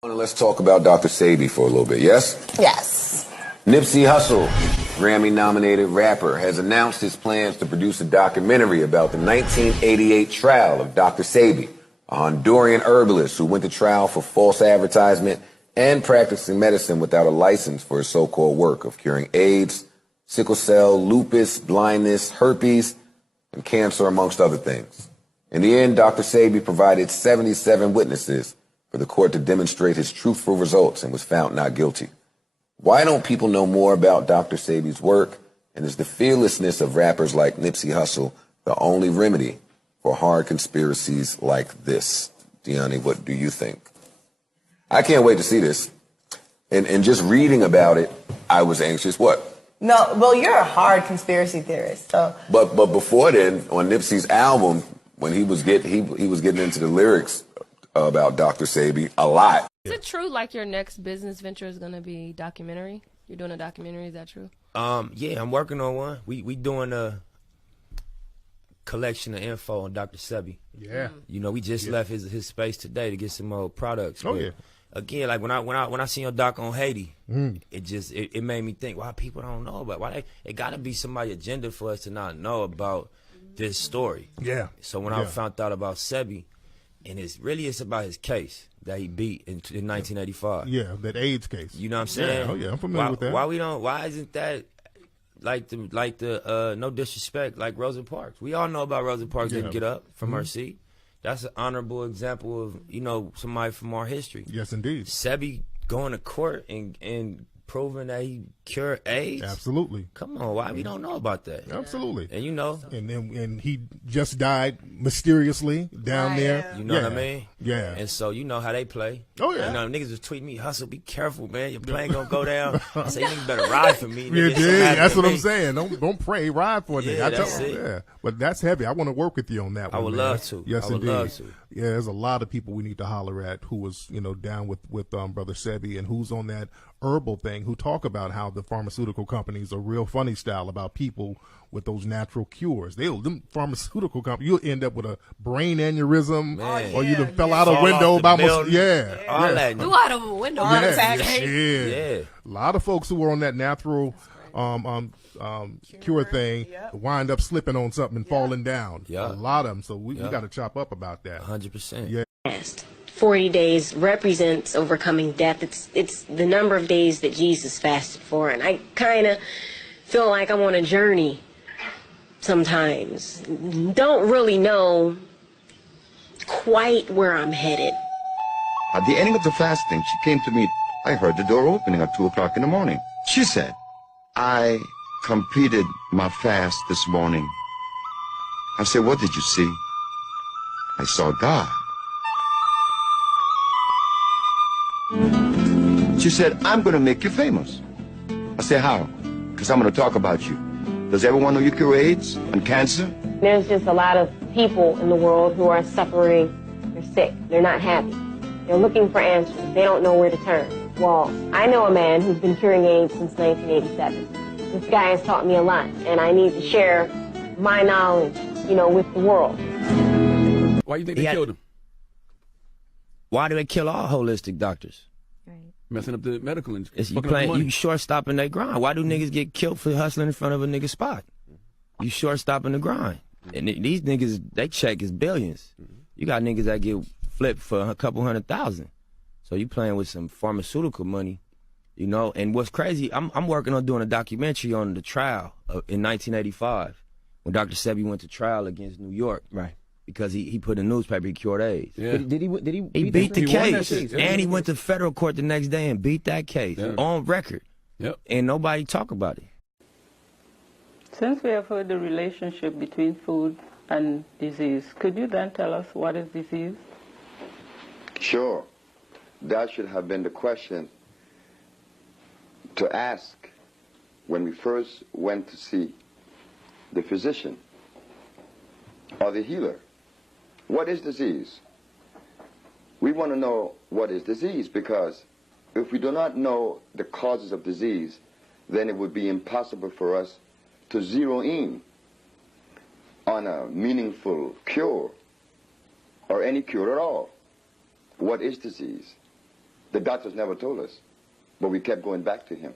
Let's talk about Dr. Sebi for a little bit, yes? Yes. Nipsey Hussle, Grammy-nominated rapper, has announced his plans to produce a documentary about the 1988 trial of Dr. Sebi, a Honduran herbalist who went to trial for false advertisement and practicing medicine without a license for his so-called work of curing AIDS, sickle cell, lupus, blindness, herpes, and cancer, amongst other things. In the end, Dr. Sebi provided 77 witnesses for the court to demonstrate his truthful results and was found not guilty. Why don't people know more about Dr. Sebi's work? And is the fearlessness of rappers like Nipsey Hussle the only remedy for hard conspiracies like this? Deani, what do you think? I can't wait to see this. And just reading about it, I was anxious. What? No, well, you're a hard conspiracy theorist, so. But before then, on Nipsey's album, when he was getting into the lyrics about Dr. Sebi a lot. Is it true, like, your next business venture is going to be documentary? You're doing a documentary, is that true? Yeah, I'm working on one. We doing a collection of info on Dr. Sebi. Yeah. You know, we just left his space today to get some more products. Oh, but yeah. Again, like when I seen your doc on Haiti, it made me think, why people don't know about it gotta be somebody's agenda for us to not know about this story. Yeah. So when I found out about Sebi, and it's about his case that he beat in 1985. Yeah, that AIDS case. You know what I'm saying? Yeah, oh yeah, I'm familiar with that. Why isn't that like the no disrespect, like Rosa Parks? We all know about Rosa Parks didn't get up from her seat. That's an honorable example of, you know, somebody from our history. Yes, indeed. Sebi going to court and proving that he cured AIDS. Absolutely. Come on, why we don't know about that? Absolutely. And you know, and he just died mysteriously down there. You know what I mean? Yeah. And so you know how they play. Oh yeah. You know, niggas was tweeting me, Hustle, be careful, man. Your plane gonna go down. I say, you niggas better ride for me. Yeah, Nigga. that's what I'm saying. Don't pray, ride for a nigga. Yeah, that's it. Yeah, but that's heavy. I want to work with you on that one. I would love to. Yes, I would indeed. love to. Yeah, there's a lot of people we need to holler at who was, you know, down with Brother Sebi and who's on that herbal thing, who talk about how the pharmaceutical companies are real funny style about people with those natural cures. Them pharmaceutical companies, you'll end up with a brain aneurysm, or you done fell out a window about all that. Flew out of a window. Yeah. A lot of folks who were on that natural cure thing wind up slipping on something and falling down. Yeah. A lot of them. So we got to chop up about that. 100%. Yeah. 40 days represents overcoming death. It's the number of days that Jesus fasted for, and I kind of feel like I'm on a journey sometimes. Don't really know quite where I'm headed. At the ending of the fasting, she came to me. I heard the door opening at 2 o'clock in the morning. She said, I completed my fast this morning. I said, what did you see? I saw God. She said, I'm going to make you famous. I said, how? Because I'm going to talk about you. Does everyone know you cure AIDS and cancer? There's just a lot of people in the world who are suffering. They're sick. They're not happy. They're looking for answers. They don't know where to turn. Well, I know a man who's been curing AIDS since 1987. This guy has taught me a lot, and I need to share my knowledge, you know, with the world. Why do you think they killed him? Why do they kill all holistic doctors? Messing up the medical industry. You short-stopping their grind. Why do niggas get killed for hustling in front of a nigga spot? You short-stopping the grind. And these niggas, they check is billions. You got niggas that get flipped for a couple $100,000. So you playing with some pharmaceutical money, you know. And what's crazy, I'm working on doing a documentary on the trial in 1985 when Dr. Sebi went to trial against New York. Right. Because he put in the newspaper he cured AIDS. Yeah. Did he beat the case. Yeah. And he went to federal court the next day and beat that case on record. Yep. And nobody talk about it. Since we have heard the relationship between food and disease, could you then tell us what is disease? Sure. That should have been the question to ask when we first went to see the physician or the healer. What is disease? We want to know what is disease, because if we do not know the causes of disease, then it would be impossible for us to zero in on a meaningful cure or any cure at all. What is disease? The doctors never told us, but we kept going back to him.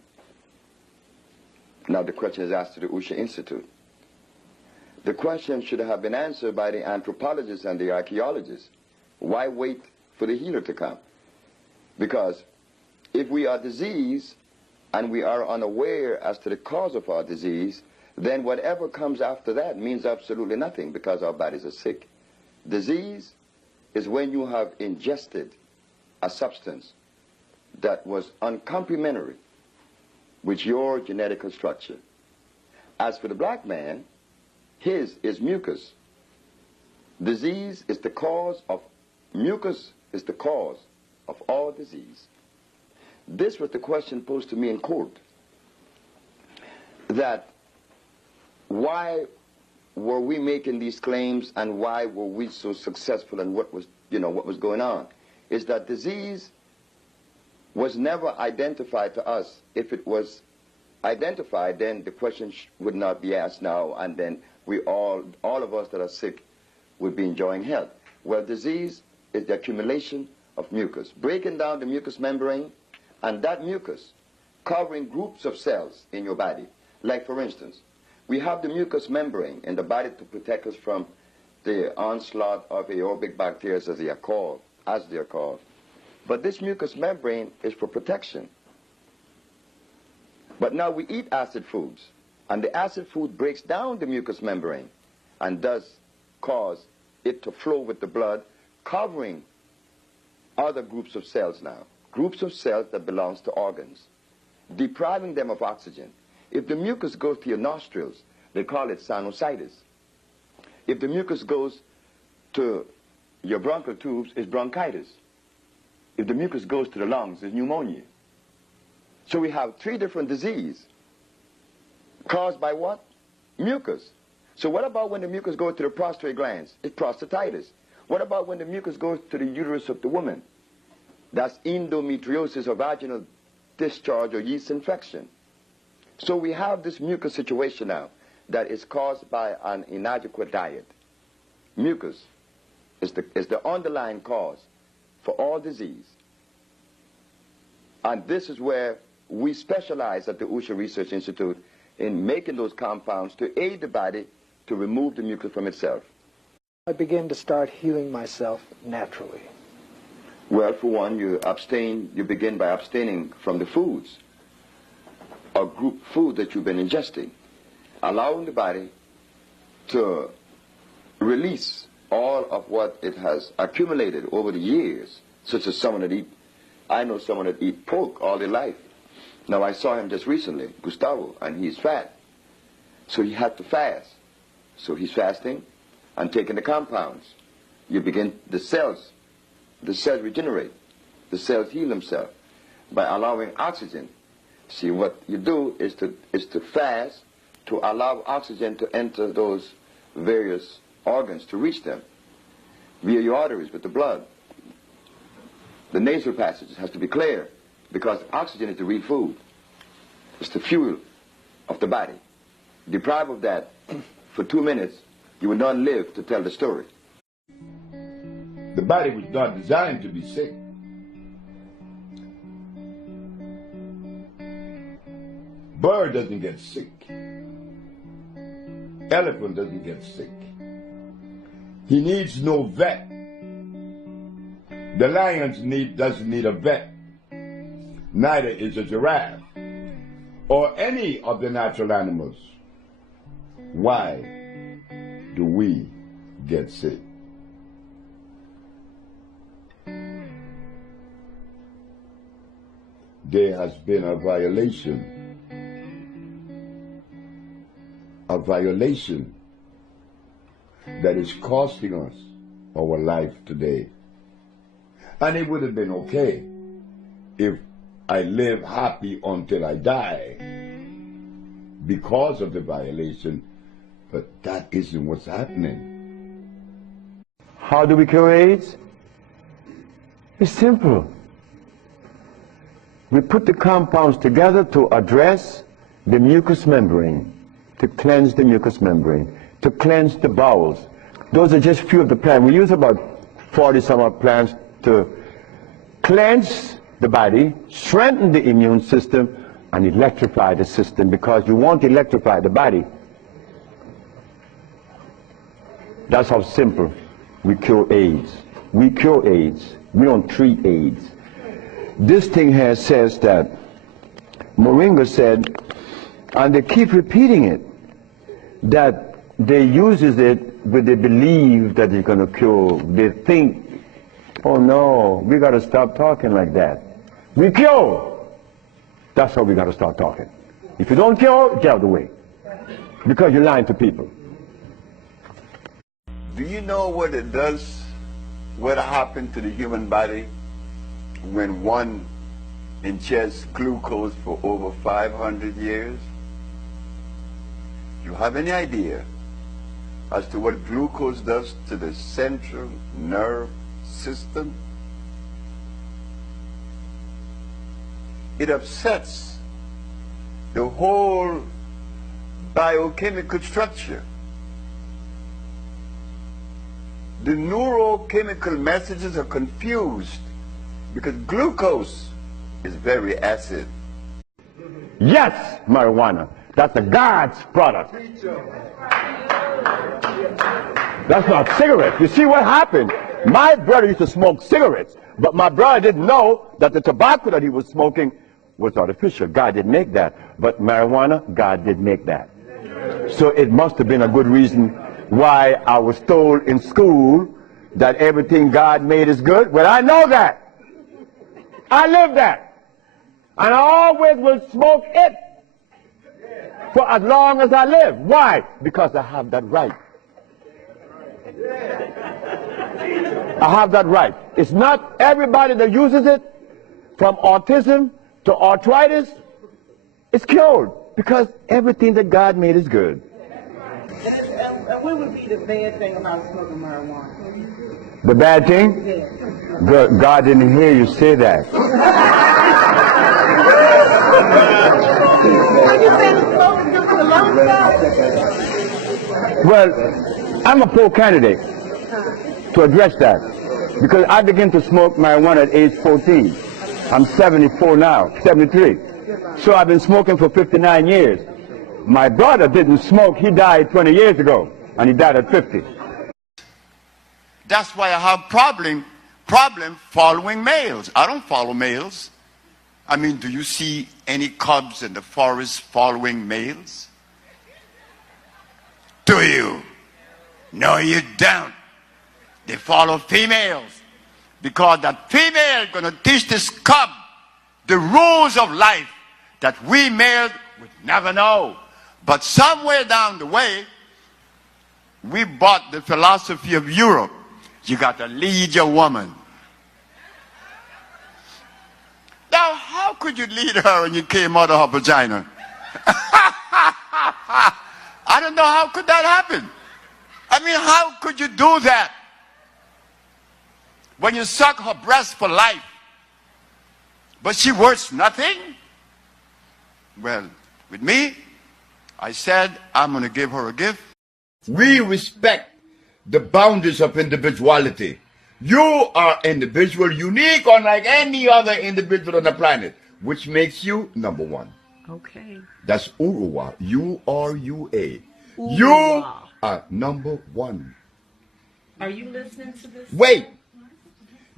Now the question is asked to the Usha Institute. The question should have been answered by the anthropologists and the archaeologists. Why wait for the healer to come? Because if we are diseased and we are unaware as to the cause of our disease, then whatever comes after that means absolutely nothing because our bodies are sick. Disease is when you have ingested a substance that was uncomplimentary with your genetic structure. As for the black man, his is mucus. Disease is the cause of, mucus is the cause of all disease. This was the question posed to me in court, that why were we making these claims and why were we so successful and what was going on? Is that disease was never identified to us. If it was identified, then the question would not be asked now, and then we all of us that are sick would be enjoying health. Well, disease is the accumulation of mucus, breaking down the mucous membrane, and that mucus covering groups of cells in your body. Like, for instance, we have the mucous membrane in the body to protect us from the onslaught of aerobic bacteria, as they are called. But this mucous membrane is for protection. But now we eat acid foods, and the acid food breaks down the mucous membrane and does cause it to flow with the blood, covering other groups of cells now, groups of cells that belongs to organs, depriving them of oxygen. If the mucus goes to your nostrils, they call it sinusitis. If the mucus goes to your bronchial tubes, it's bronchitis. If the mucus goes to the lungs, it's pneumonia. So we have 3 different diseases caused by what? Mucus. So what about when the mucus goes to the prostate glands? It's prostatitis. What about when the mucus goes to the uterus of the woman? That's endometriosis or vaginal discharge or yeast infection. So we have this mucus situation now that is caused by an inadequate diet. Mucus is the underlying cause for all disease. And this is where we specialize at the Usha Research Institute in making those compounds to aid the body to remove the mucus from itself. I began to start healing myself naturally. Well, for one, you begin by abstaining from the foods or group food that you've been ingesting, allowing the body to release all of what it has accumulated over the years, such as someone that I know someone that eat pork all their life. Now, I saw him just recently, Gustavo, and he's fat. So he had to fast. So he's fasting and taking the compounds. You begin, the cells regenerate. The cells heal themselves by allowing oxygen. See, what you do is to fast to allow oxygen to enter those various organs, to reach them via your arteries with the blood. The nasal passages has to be clear because oxygen is the real food. It's the fuel of the body. Deprived of that for 2 minutes, you will not live to tell the story. The body was not designed to be sick. Bird doesn't get sick. Elephant doesn't get sick. He needs no vet. The lion doesn't need a vet. Neither is a giraffe or any of the natural animals. Why do we get sick? There has been a violation that is costing us our life today. And it would have been okay if I live happy until I die because of the violation, but that isn't what's happening. How do we cure AIDS? It's simple. We put the compounds together to address the mucous membrane, to cleanse the mucous membrane, to cleanse the bowels. Those are just few of the plants. We use about 40 some odd plants to cleanse the body, strengthen the immune system, and electrify the system, because you want to electrify the body. That's how simple we cure AIDS. We cure AIDS. We don't treat AIDS. This thing here says that Moringa said, and they keep repeating it, that they uses it, but they believe that it's going to cure. They think, oh no, we got to stop talking like that. We cure. That's how we got to start talking. If you don't cure, get out of the way, because you're lying to people. Do you know what it does, what happened to the human body when one ingests glucose for over 500 years? You have any idea as to what glucose does to the central nerve system? It upsets the whole biochemical structure. The neurochemical messages are confused because glucose is very acid. Yes, marijuana. That's a God's product. That's not cigarettes. You see what happened? My brother used to smoke cigarettes, but my brother didn't know that the tobacco that he was smoking was artificial. God didn't make that. But marijuana, God did make that. So it must have been a good reason why I was told in school that everything God made is good. Well, I know that. I live that. And I always will smoke it for as long as I live. Why? Because I have that right. I have that right. It's not everybody that uses it, from autism to arthritis, it's cured, because everything that God made is good. And what would be the bad thing about smoking marijuana? The bad thing? Yeah. God didn't hear you say that. Well, I'm a poor candidate to address that, because I began to smoke marijuana at age 14. I'm 74 now, 73. So I've been smoking for 59 years. My brother didn't smoke. He died 20 years ago, and he died at 50. That's why I have problem following males. I don't follow males. I mean, do you see any cubs in the forest following males? Do you? No, you don't. They follow females, because that female is going to teach this cub the rules of life that we males would never know. But somewhere down the way, we bought the philosophy of Europe. You got to lead your woman. Now, how could you lead her when you came out of her vagina? I don't know, how could that happen? I mean, how could you do that? When you suck her breast for life, but she worth nothing? Well, with me, I said, I'm going to give her a gift. We respect the boundaries of individuality. You are individual, unique, unlike any other individual on the planet, which makes you number one. Okay. That's Uruwa. U-R-U-A. Uruwa. You are number one. Are you listening to this? Wait.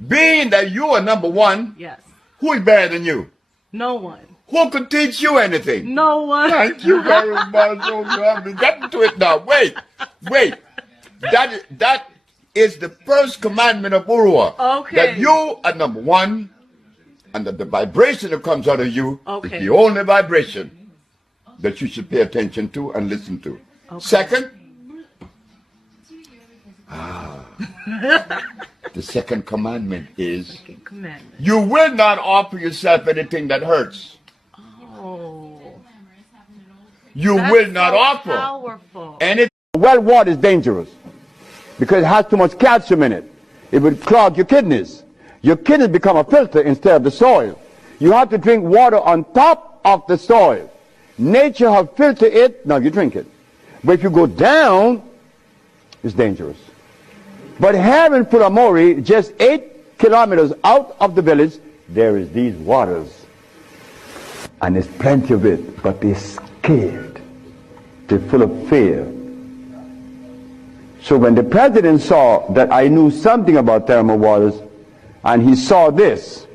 Being that you are number one, yes. Who is better than you? No one. Who could teach you anything? No one. Thank you very much. I'm getting to it now. Wait. That is the first commandment of Urua. Okay. That you are number one, and that the vibration that comes out of you is the only vibration that you should pay attention to and listen to. Okay. Second, the second commandment is you will not offer yourself anything that hurts. You will not offer anything. Well water is dangerous because it has too much calcium in it. It would clog your kidneys. Your kidneys become a filter instead of the soil. You have to drink water on top of the soil. Nature has filtered it, now you drink it. But if you go down, it's dangerous. But here in Pulamori, just 8 kilometers out of the village, there is these waters, and there's plenty of it, but they're scared. They're full of fear. So when the president saw that I knew something about thermal waters, and he saw this,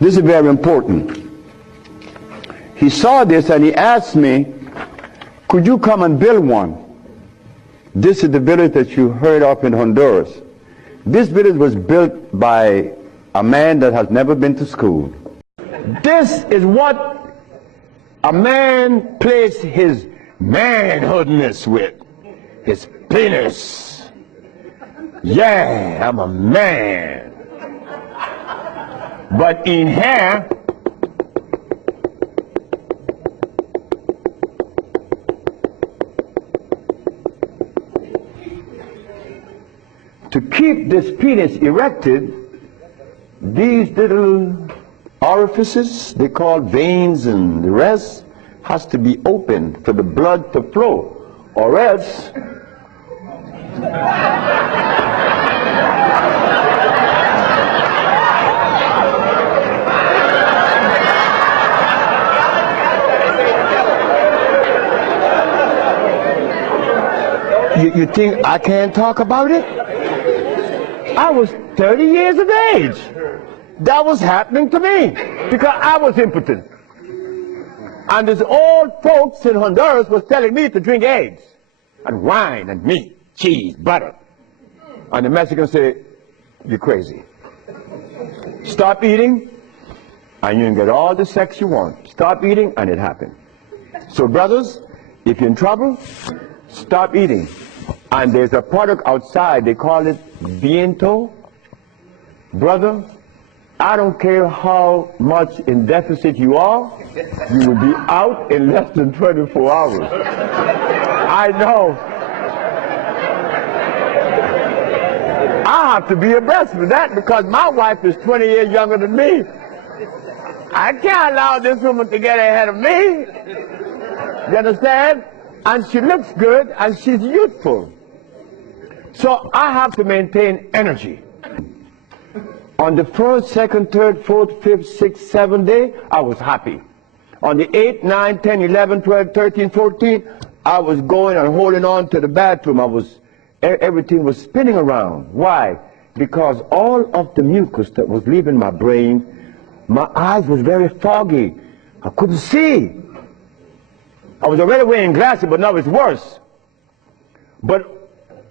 this is very important. He saw this and he asked me, could you come and build one? This is the village that you heard of in Honduras. This village was built by a man that has never been to school. This is what a man placed his manhoodness with, his penis. Yeah, I'm a man. But in here, to keep this penis erected, these little orifices, they call veins and the rest, has to be open for the blood to flow, or else you think I can't talk about it? I was 30 years of age. That was happening to me because I was impotent. And these old folks in Honduras was telling me to drink eggs and wine and meat, cheese, butter. And the Mexicans say, you're crazy. Stop eating and you can get all the sex you want. Stop eating and it happened. So brothers, if you're in trouble, stop eating. And there's a product outside, they call it viento. Brother, I don't care how much in deficit you are, you will be out in less than 24 hours. I know. I have to be abreast with that because my wife is 20 years younger than me. I can't allow this woman to get ahead of me. You understand? And she looks good and she's youthful. So I have to maintain energy. On the 1st, 2nd, 3rd, 4th, 5th, 6th, 7th day, I was happy. On the 8th, 9th, 10th, 11th, 12th, 13th, 14th, I was going and holding on to the bathroom. Everything was spinning around. Why? Because all of the mucus that was leaving my brain, my eyes was very foggy. I couldn't see. I was already wearing glasses, but now it's worse. But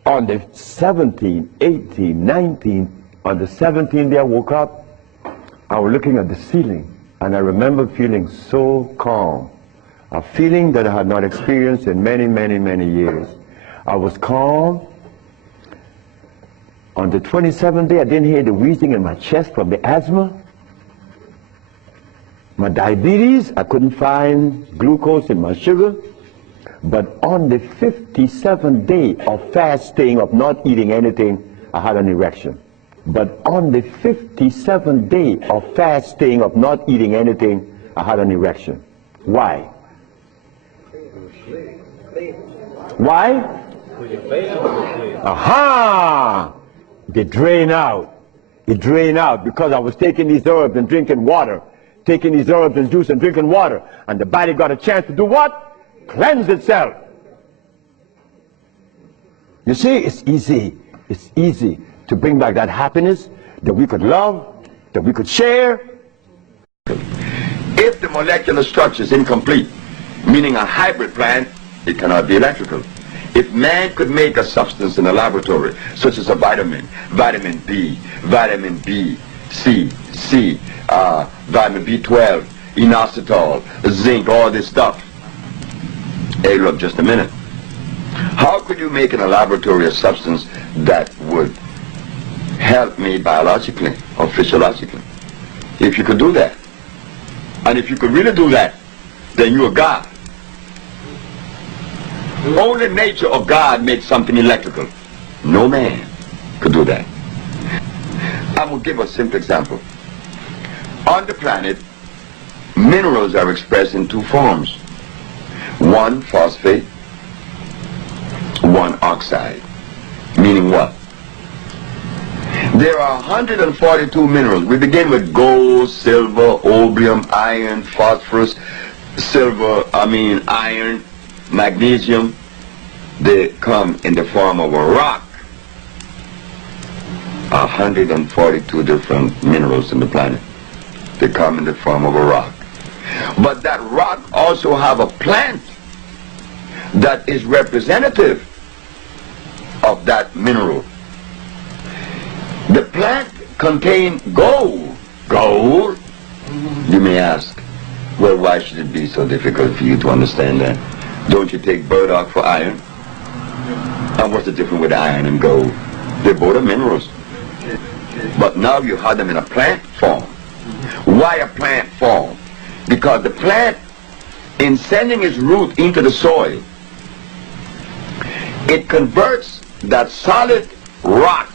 on the 17th, 18th, 19th, on the 17th day I woke up, I was looking at the ceiling, and I remember feeling so calm. A feeling that I had not experienced in many, many, many years. I was calm. On the 27th day, I didn't hear the wheezing in my chest from the asthma. My diabetes, I couldn't find glucose in my sugar. But on the 57th day of fasting, of not eating anything, I had an erection. But on the 57th day of fasting, of not eating anything, I had an erection. Why? Why? Aha! They drain out. It drained out because I was taking these herbs and drinking water. Taking these herbs and juice and drinking water. And the body got a chance to do what? Cleanse itself. You see, it's easy. It's easy to bring back that happiness that we could love, that we could share. If the molecular structure is incomplete, meaning a hybrid plant, it cannot be electrical. If man could make a substance in a laboratory, such as a vitamin, vitamin B, vitamin B, C, vitamin B12, inositol, zinc, all this stuff. Hey, look, just a minute. How could you make in a laboratory a substance that would help me biologically or physiologically? If you could do that, and if you could really do that, then you're God. Only nature or God makes something electrical. No man could do that. I will give a simple example. On the planet, minerals are expressed in two forms. One, phosphate, one oxide. Meaning what? There are 142 minerals. We begin with gold, silver, opium, iron, phosphorus, iron, magnesium. They come in the form of a rock. 142 different minerals in the planet. They come in the form of a rock. But that rock also have a plant that is representative of that mineral. The plant contains gold. Gold? You may ask, well, why should it be so difficult for you to understand that? Don't you take burdock for iron? And what's the difference with iron and gold? They both are minerals. But now you have them in a plant form. Why a plant form? Because the plant, in sending its root into the soil, it converts that solid rock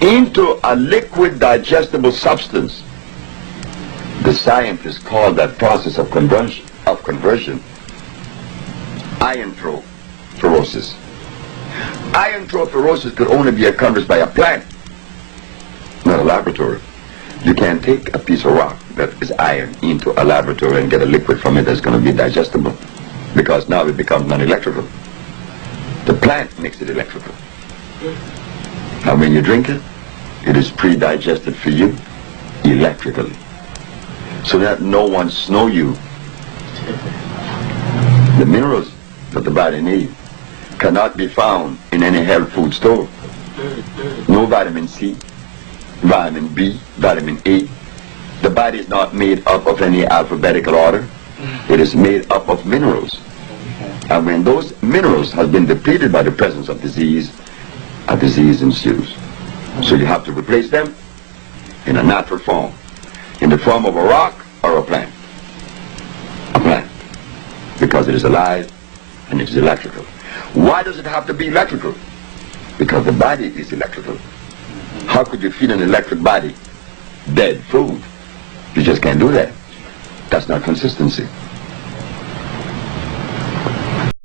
into a liquid digestible substance. The scientists call that process of conversion iontrophoresis. Iontrophoresis could only be accomplished by a plant, not a laboratory. You can't take a piece of rock that is iron into a laboratory and get a liquid from it that's going to be digestible, because now it becomes non-electrical. The plant makes it electrical. And when you drink it, it is pre-digested for you electrically, so that no one snow you. The minerals that the body needs cannot be found in any health food store. No vitamin C, vitamin B, vitamin A. The body is not made up of any alphabetical order. It is made up of minerals. And when those minerals have been depleted by the presence of disease, a disease ensues. So you have to replace them in a natural form, in the form of a rock or a plant. A plant, because it is alive and it is electrical. Why does it have to be electrical? Because the body is electrical. How could you feed an electric body dead food? You just can't do that. That's not consistency.